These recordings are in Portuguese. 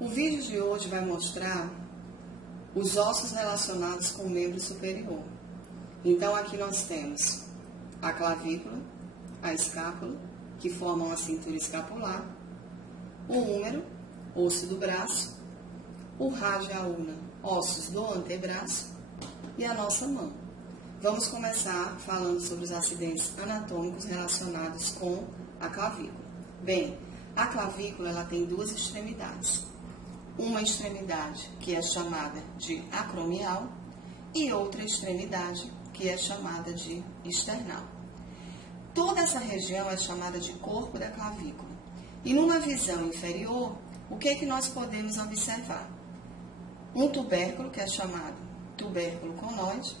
O vídeo de hoje vai mostrar os ossos relacionados com o membro superior. Então, aqui nós temos a clavícula, a escápula, que formam a cintura escapular, o húmero, osso do braço, o rádio e a ulna, ossos do antebraço e a nossa mão. Vamos começar falando sobre os acidentes anatômicos relacionados com a clavícula. Bem, a clavícula ela tem duas extremidades. Uma extremidade que é chamada de acromial e outra extremidade que é chamada de external. Toda essa região é chamada de corpo da clavícula. E numa visão inferior, o que é que nós podemos observar? Um tubérculo, que é chamado tubérculo conoide.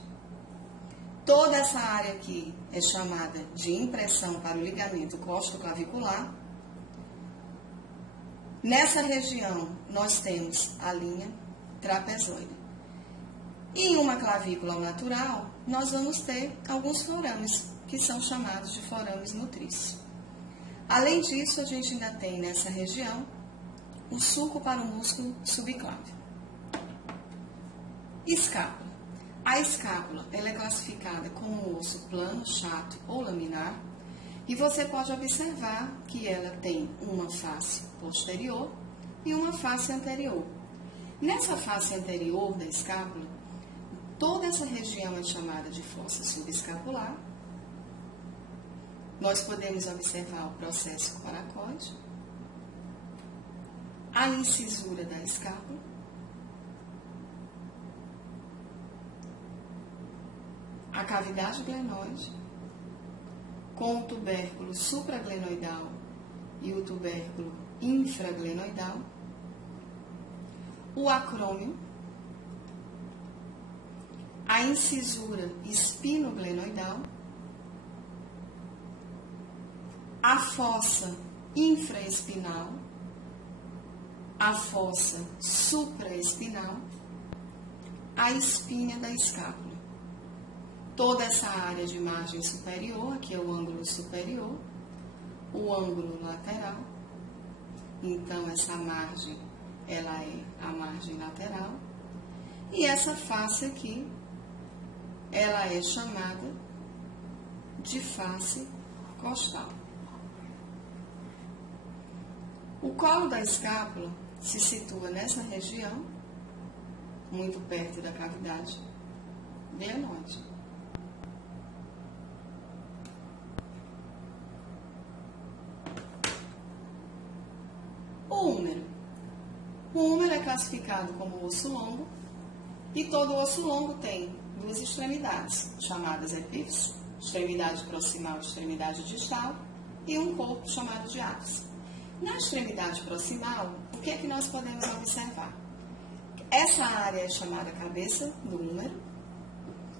Toda essa área aqui é chamada de impressão para o ligamento costoclavicular. Nessa região, nós temos a linha trapezoide. E em uma clavícula ao natural, nós vamos ter alguns forames, que são chamados de forames nutrícios. Além disso, a gente ainda tem nessa região o sulco para o músculo subclávio. Escápula. A escápula ela é classificada como um osso plano, chato ou laminar. E você pode observar que ela tem uma face posterior e uma face anterior. Nessa face anterior da escápula, toda essa região é chamada de fossa subescapular. Nós podemos observar o processo coracoide, a incisura da escápula, a cavidade glenoide, com o tubérculo supraglenoidal e o tubérculo infraglenoidal, o acrômio, a incisura espinoglenoidal, a fossa infraespinal, a fossa supraespinal, a espinha da escápula. Toda essa área de margem superior, aqui é o ângulo superior, o ângulo lateral. Então, essa margem, ela é a margem lateral. E essa face aqui, ela é chamada de face costal. O colo da escápula se situa nessa região, muito perto da cavidade glenoide. O húmero. O húmero é classificado como osso longo e todo osso longo tem duas extremidades, chamadas epífises, extremidade proximal e extremidade distal, e um corpo chamado de ápice. Na extremidade proximal, o que é que nós podemos observar? Essa área é chamada cabeça do húmero.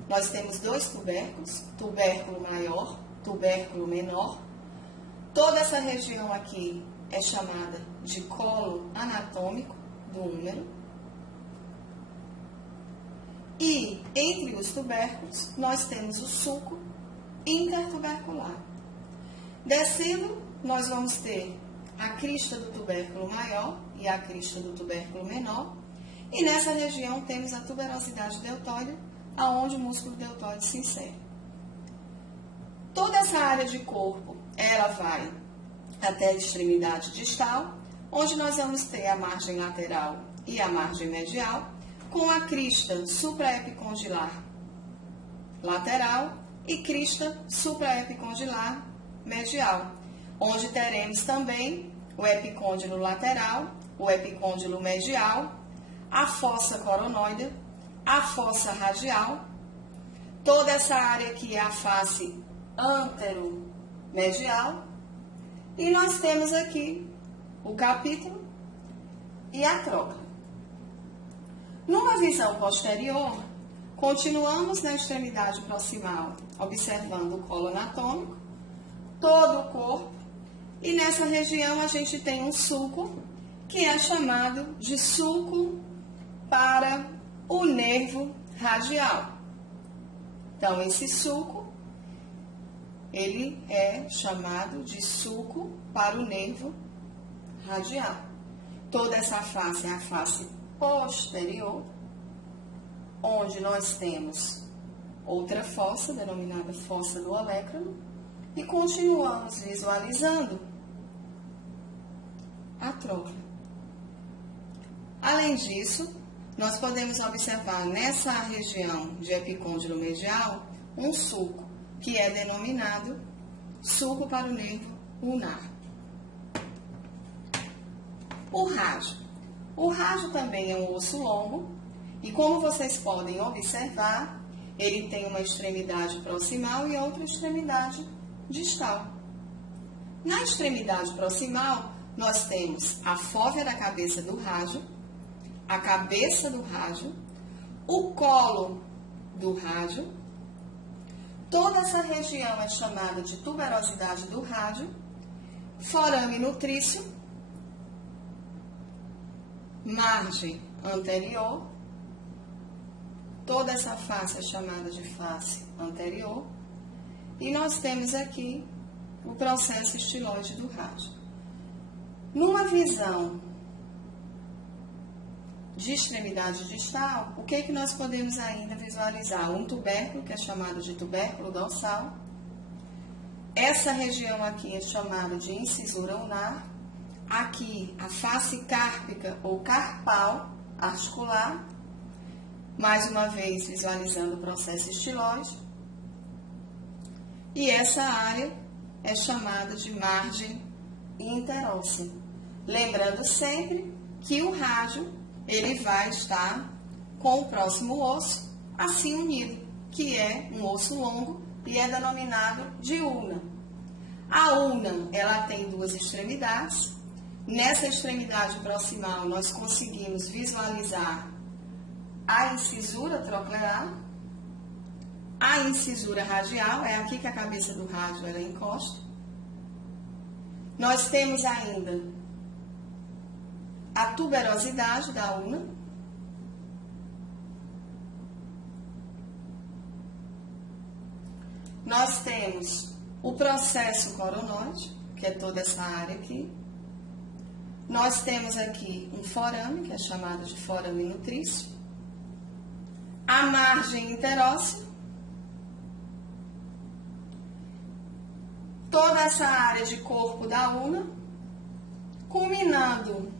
Nós temos dois tubérculos, tubérculo maior, tubérculo menor. Toda essa região aqui é chamada de colo anatômico do húmero. E entre os tubérculos, nós temos o sulco intertubercular. Descendo, nós vamos ter a crista do tubérculo maior e a crista do tubérculo menor. E nessa região temos a tuberosidade deltoide, aonde o músculo deltoide se insere. Toda essa área de corpo, ela vai até a extremidade distal, onde nós vamos ter a margem lateral e a margem medial, com a crista supraepicondilar lateral e crista supraepicondilar medial, onde teremos também o epicôndilo lateral, o epicôndilo medial, a fossa coronoide, a fossa radial. Toda essa área aqui é a face anteromedial. E nós temos aqui o capítulo e a tróclea. Numa visão posterior, continuamos na extremidade proximal, observando o colo anatômico, todo o corpo, e nessa região a gente tem um sulco, que é chamado de sulco para o nervo radial. Então, esse sulco, ele é chamado de sulco para o nervo radial. Toda essa face é a face posterior, onde nós temos outra fossa, denominada fossa do olecrano, e continuamos visualizando a trochlea. Além disso, nós podemos observar nessa região de epicôndilo medial um sulco, que é denominado sulco para o nervo ulnar. O rádio. O rádio também é um osso longo e, como vocês podem observar, ele tem uma extremidade proximal e outra extremidade distal. Na extremidade proximal, nós temos a fóvea da cabeça do rádio, a cabeça do rádio, o colo do rádio. Toda essa região é chamada de tuberosidade do rádio, forame nutrício, margem anterior. Toda essa face é chamada de face anterior. E nós temos aqui o processo estiloide do rádio. Numa visão de extremidade distal, o que nós podemos ainda visualizar? Um tubérculo, que é chamado de tubérculo dorsal. Essa região aqui é chamada de incisura ulnar. Aqui, a face cárpica ou carpal articular. Mais uma vez, visualizando o processo estiloide. E essa área é chamada de margem interóssea. Lembrando sempre que o rádio, ele vai estar com o próximo osso assim unido, que é um osso longo e é denominado de ulna. A ulna, ela tem duas extremidades. Nessa extremidade proximal, nós conseguimos visualizar a incisura troclear, a incisura radial, é aqui que a cabeça do rádio ela encosta. Nós temos ainda a tuberosidade da ulna. Nós temos o processo coronoide, que é toda essa área aqui. Nós temos aqui um forame, que é chamado de forame nutrício. A margem interóssea. Toda essa área de corpo da ulna, culminando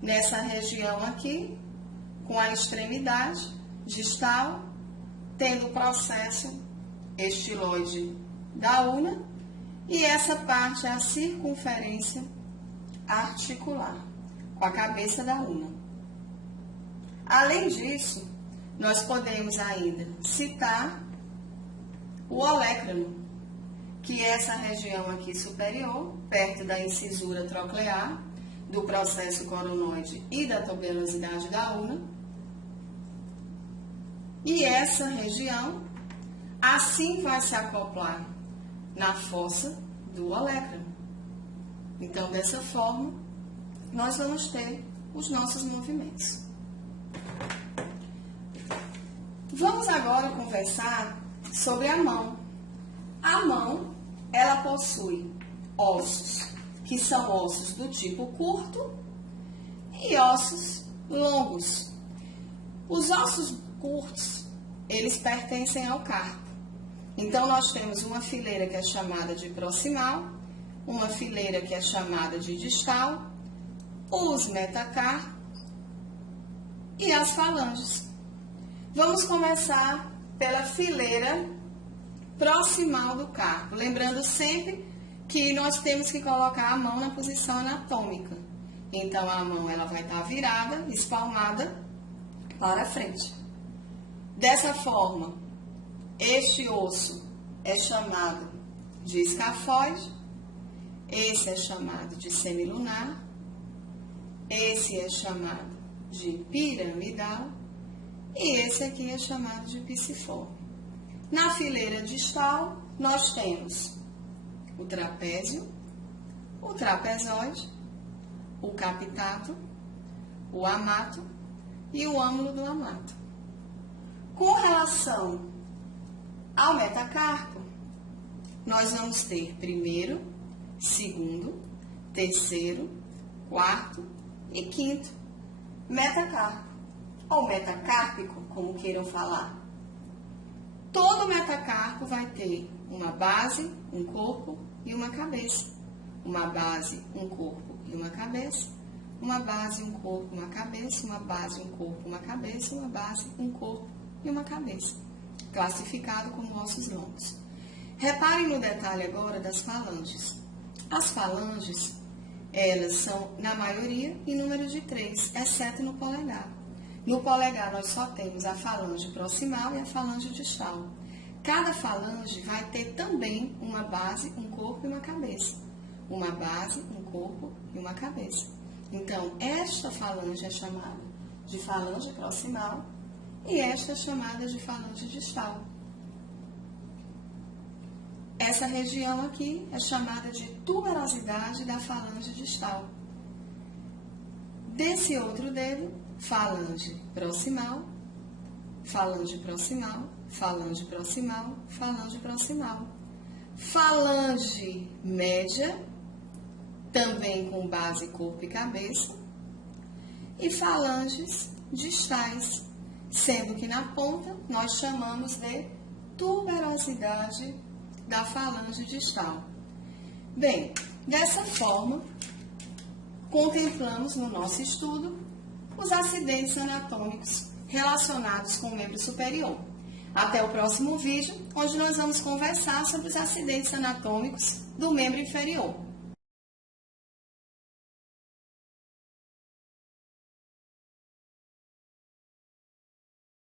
nessa região aqui, com a extremidade distal, tendo o processo estiloide da ulna, e essa parte é a circunferência articular, com a cabeça da ulna. Além disso, nós podemos ainda citar o olecrano, que é essa região aqui superior, perto da incisura troclear, do processo coronoide e da tuberosidade da ulna. E essa região, assim vai se acoplar na fossa do olecrano. Então, dessa forma, nós vamos ter os nossos movimentos. Vamos agora conversar sobre a mão. A mão, ela possui ossos, que são ossos do tipo curto e ossos longos. Os ossos curtos, eles pertencem ao carpo. Então, nós temos uma fileira que é chamada de proximal, uma fileira que é chamada de distal, os metacarpos e as falanges. Vamos começar pela fileira proximal do carpo, lembrando sempre que nós temos que colocar a mão na posição anatômica. Então, a mão ela vai estar virada, espalmada para frente. Dessa forma, este osso é chamado de escafoide, esse é chamado de semilunar, esse é chamado de piramidal e esse aqui é chamado de piciforme. Na fileira distal, nós temos o trapézio, o trapezoide, o capitato, o amato e o ângulo do amato. Com relação ao metacarpo, nós vamos ter primeiro, segundo, terceiro, quarto, E quinto, metacarpo, ou metacárpico, como queiram falar. Todo metacarpo vai ter uma base, um corpo e uma cabeça. Uma base, um corpo e uma cabeça. Uma base, um corpo, uma cabeça. Uma base, um corpo, uma cabeça. Uma base, um corpo e uma cabeça. Classificado como ossos longos. Reparem no detalhe agora das falanges. As falanges, elas são, na maioria, em número de 3, exceto no polegar. No polegar, nós só temos a falange proximal e a falange distal. Cada falange vai ter também uma base, um corpo e uma cabeça. Uma base, um corpo e uma cabeça. Então, esta falange é chamada de falange proximal e esta é chamada de falange distal. Essa região aqui é chamada de tuberosidade da falange distal. Desse outro dedo, falange proximal, falange proximal, falange proximal, falange proximal. Falange média, também com base, corpo e cabeça. E falanges distais, sendo que na ponta nós chamamos de tuberosidade da falange distal. Bem, dessa forma, contemplamos no nosso estudo os acidentes anatômicos relacionados com o membro superior. Até o próximo vídeo, onde nós vamos conversar sobre os acidentes anatômicos do membro inferior.